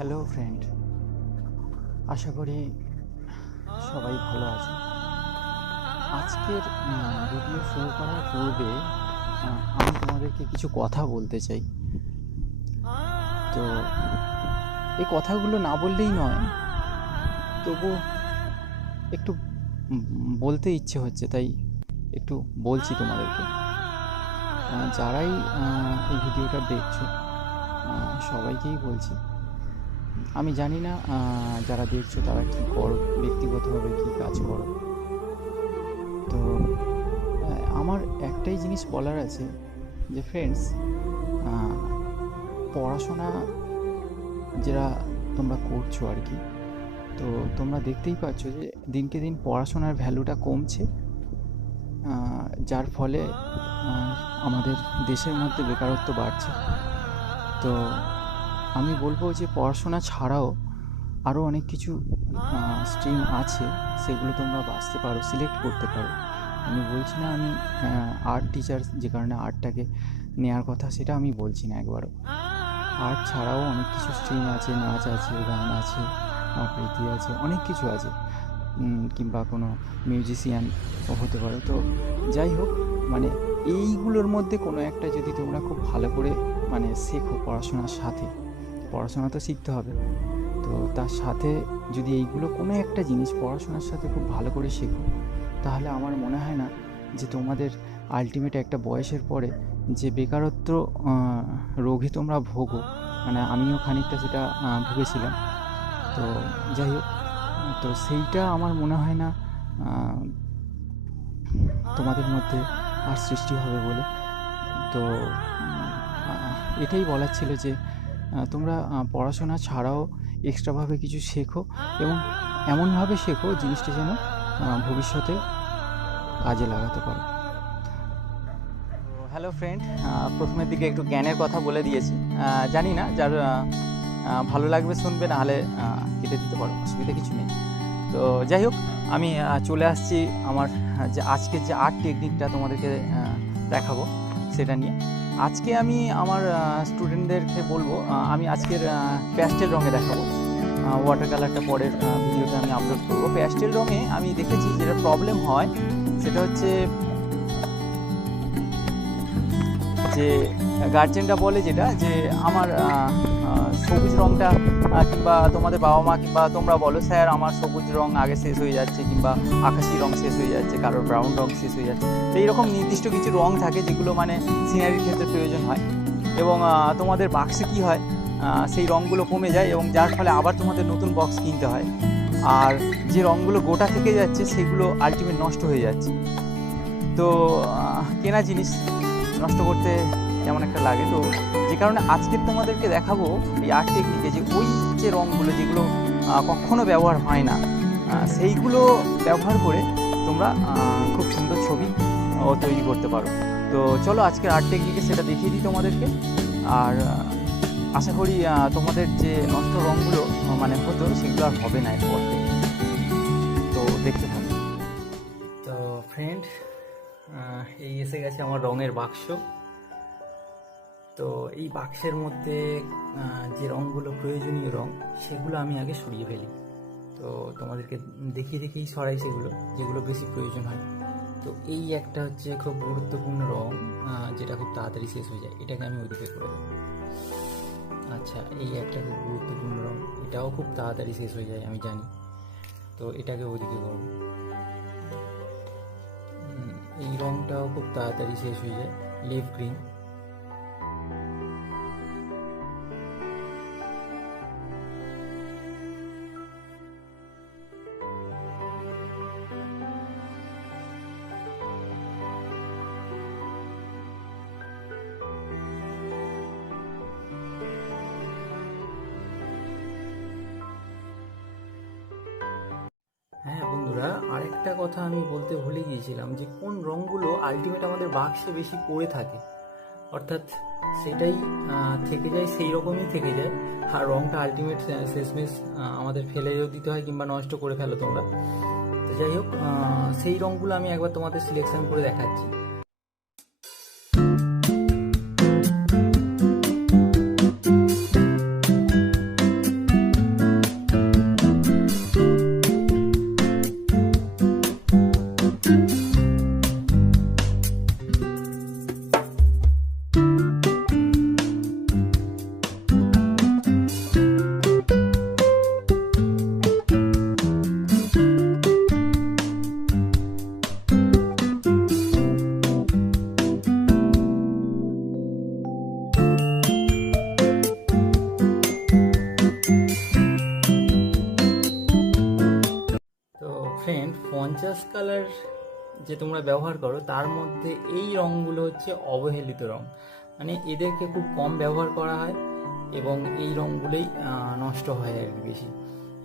Hello friend, আশা করি সবাই ভালো আছে। আজকের ভিডিও শুরু করার পূর্বে আমি তোমাদেরকে কিছু কথা বলতে চাই। তো এই কথাগুলো না বললেই নয়, তবু একটু বলতে ইচ্ছে হচ্ছে, তাই একটু বলছি তোমাদেরকে। যারাই এই ভিডিওটা দেখছো সবাইকেই বলছি, আমি জানি না যারা দেখছো তারা কী করো, ব্যক্তিগতভাবে কী কাজ করো। তো আমার একটাই জিনিস বলার আছে যে ফ্রেন্ডস, পড়াশোনা যারা তোমরা করছো আর কি, তো তোমরা দেখতেই পাচ্ছ যে দিনকে দিন পড়াশোনার ভ্যালুটা কমছে, যার ফলে আমাদের দেশের মধ্যে বেকারত্ব বাড়ছে। তো আমি বলবো যে পড়াশোনা ছাড়াও আরও অনেক কিছু স্ট্রিম আছে, সেগুলো তোমরা বাছতে পারো, সিলেক্ট করতে পারো। আমি বলছি না আমি আর্ট টিচার যে কারণে আর্টটাকে নেওয়ার কথা, সেটা আমি বলছি না একবারও। আর্ট ছাড়াও অনেক কিছু স্ট্রিম আছে, নাচ আছে, গান আছে, আবৃত্তি আছে, অনেক কিছু আছে, কিংবা কোনো মিউজিশিয়ান হতে পারো। তো যাই হোক, মানে এইগুলোর মধ্যে কোনো একটা যদি তোমরা খুব ভালো করে মানে শেখো, পড়াশোনার সাথে, পড়াশোনা তো শিখতে হবে, তো তার সাথে যদি এইগুলো কোনো একটা জিনিস পড়াশোনার সাথে খুব ভালো করে শেখো, তাহলে আমার মনে হয় না যে তোমাদের আলটিমেট একটা বয়সের পরে যে বেকারত্ব রোগে তোমরা ভোগো, মানে আমিও খানিকটা সেটা ভুগেছিলাম। তো যাই হোক, তো সেইটা আমার মনে হয় না তোমাদের মধ্যে আর সৃষ্টি হবে বলে। তো এটাই বলার ছিল যে তোমরা পড়াশোনা ছাড়াও এক্সট্রাভাবে কিছু শেখো, এবং এমনভাবে শেখো জিনিসটা যেন ভবিষ্যতে কাজে লাগাতে পারো। হ্যালো ফ্রেন্ড, প্রথমের দিকে একটু জ্ঞানের কথা বলে দিয়েছি, জানি না যার ভালো লাগবে শুনবে, না হলে কেটে দিতে পারো, অসুবিধা কিছু নেই। তো যাই হোক, আমি চলে আসছি আমার যে আজকের যে আর্ট টেকনিকটা তোমাদেরকে দেখাবো সেটা নিয়ে। আজকে আমি আমার স্টুডেন্টদেরকে বলবো, আমি আজকের প্যাস্টেল রঙে দেখাবো। ওয়াটার কালারটা পরের ভিডিওতে আমি আপলোড করবো। প্যাস্টেল রঙে আমি দেখেছি যেটা প্রবলেম হয় সেটা হচ্ছে যে গার্জেনরা বলে যেটা, যে আমার সবুজ রঙটা, কিংবা তোমাদের বাবা মা কিংবা তোমরা বলো স্যার আমার সবুজ রঙ আগে শেষ হয়ে যাচ্ছে, কিংবা আকাশি রঙ শেষ হয়ে যাচ্ছে, কারোর ব্রাউন রঙ শেষ হয়ে যাচ্ছে। তো এইরকম নির্দিষ্ট কিছু রঙ থাকে যেগুলো মানে সিনারির ক্ষেত্রে প্রয়োজন হয়, এবং তোমাদের বাক্সে কী হয়, সেই রঙগুলো কমে যায়, এবং যার ফলে আবার তোমাদের নতুন বক্স কিনতে হয়। আর যে রঙগুলো গোটা থেকে যাচ্ছে সেগুলো আলটিমেট নষ্ট হয়ে যাচ্ছে। তো কেনা জিনিস নষ্ট করতে কেমন একটা লাগে। তো যে কারণে আজকে তোমাদেরকে দেখাবো এই আর্ট টেকনিকে, যে ওই যে রঙগুলো যেগুলো কখনো ব্যবহার হয় না, সেইগুলো ব্যবহার করে তোমরা খুব সুন্দর ছবি তৈরি করতে পারো। তো চলো আজকের আর্ট টেকনিকে সেটা দেখিয়ে দিই তোমাদেরকে। আর আশা করি তোমাদের যে নষ্ট রঙগুলো মানে হতো সেগুলো আর হবে না এরপর থেকে। তো দেখতে থাকো। তো ফ্রেন্ড, এই এসে গেছে আমার রঙের বাক্স। তো এই বাক্সের মধ্যে যে রঙগুলো প্রয়োজনীয় রঙ সেগুলো আমি আগে সরিয়ে ফেলি। তো তোমাদেরকে দেখিয়েই সরাই সেগুলো যেগুলো বেশি প্রয়োজন হয়। তো এই একটা হচ্ছে খুব গুরুত্বপূর্ণ রঙ, যেটা খুব তাড়াতাড়ি শেষ হয়ে যায়, এটাকে আমি ওইদিকে করে দেবো। আচ্ছা, এই একটা খুব গুরুত্বপূর্ণ রঙ, এটাও খুব তাড়াতাড়ি শেষ হয়ে যায় আমি জানি, তো এটাকে ওইদিকে করবো। এই রঙটাও খুব তাড়াতাড়ি শেষ হয়ে যায়, লিভ গ্রিন। হ্যাঁ বন্ধুরা, আরেকটা কথা আমি বলতে ভুলে গিয়েছিলাম, যে কোন রঙগুলো আলটিমেট আমাদের বাক্সে বেশি পড়ে থাকে, অর্থাৎ সেটাই থেকে যায়, সেই রকমই থেকে যায়, আর রঙটা আলটিমেট শেষমেশ আমাদের ফেলেও দিতে হয় কিংবা নষ্ট করে ফেলো তোমরা। তো যাই হোক, সেই রঙগুলো আমি একবার তোমাদের সিলেকশন করে দেখাচ্ছি। 50 কালার যে তোমরা ব্যবহার করো তার মধ্যে এই রঙগুলো হচ্ছে অবহেলিত রং, মানে এদেরকে খুব কম ব্যবহার করা হয় এবং এই রঙগুলোই নষ্ট হয় আর কি বেশি।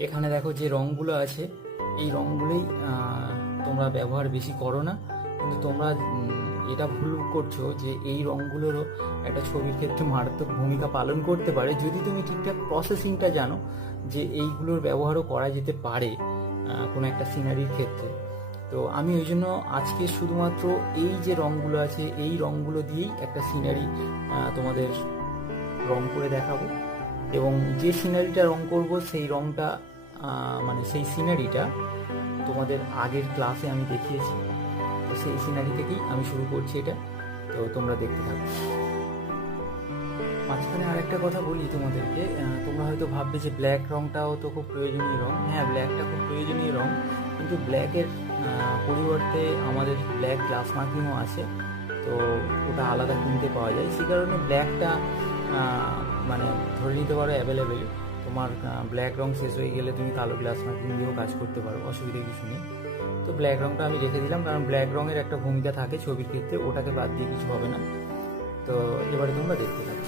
এখানে দেখো যে রঙগুলো আছে এই রঙগুলোই তোমরা ব্যবহার বেশি করো না, কিন্তু তোমরা এটা ভুল করছো যে এই রঙগুলোরও একটা ছবির ক্ষেত্রে মারাত্মক ভূমিকা পালন করতে পারে যদি তুমি ঠিকঠাক প্রসেসিংটা জানো যে এইগুলোর ব্যবহারও করা যেতে পারে কোনো একটা সিনারির ক্ষেত্রে। তো আমি ওই জন্য আজকে শুধুমাত্র এই যে রঙগুলো আছে এই রঙগুলো দিয়েই একটা সিনারি তোমাদের রং করে দেখাবো, এবং যে সিনারিটা রং করব সেই রংটা মানে সেই সিনারিটা তোমাদের আগের ক্লাসে আমি দেখিয়েছি, তো সেই সিনারি থেকেই আমি শুরু করছি এটা, তো তোমরা দেখতে থাকো। মাঝখানে আরেকটা কথা বলি তোমাদেরকে, তোমরা হয়তো ভাববে যে ব্ল্যাক রংটাও তো খুব প্রয়োজনীয় রং। হ্যাঁ, ব্ল্যাকটা খুব প্রয়োজনীয় রং, কিন্তু ব্ল্যাকের পরিবর্তে আমাদের ব্ল্যাক গ্লাস মার্কিংও আছে, তো ওটা আলাদা কিনতে পাওয়া যায়। সেই কারণে ব্ল্যাকটা মানে ধরে নিতে পারো অ্যাভেলেবেল। তোমার ব্ল্যাক রং শেষ হয়ে গেলে তুমি কালো গ্লাস মার্কিং দিয়েও কাজ করতে পারো, অসুবিধা কিছু নেই। তো ব্ল্যাক রংটা আমি রেখে দিলাম, কারণ ব্ল্যাক রঙের একটা ভূমিকা থাকে ছবির ক্ষেত্রে, ওটাকে বাদ দিয়ে কিছু হবে না। তো এবারে তোমরা দেখতে পাচ্ছ।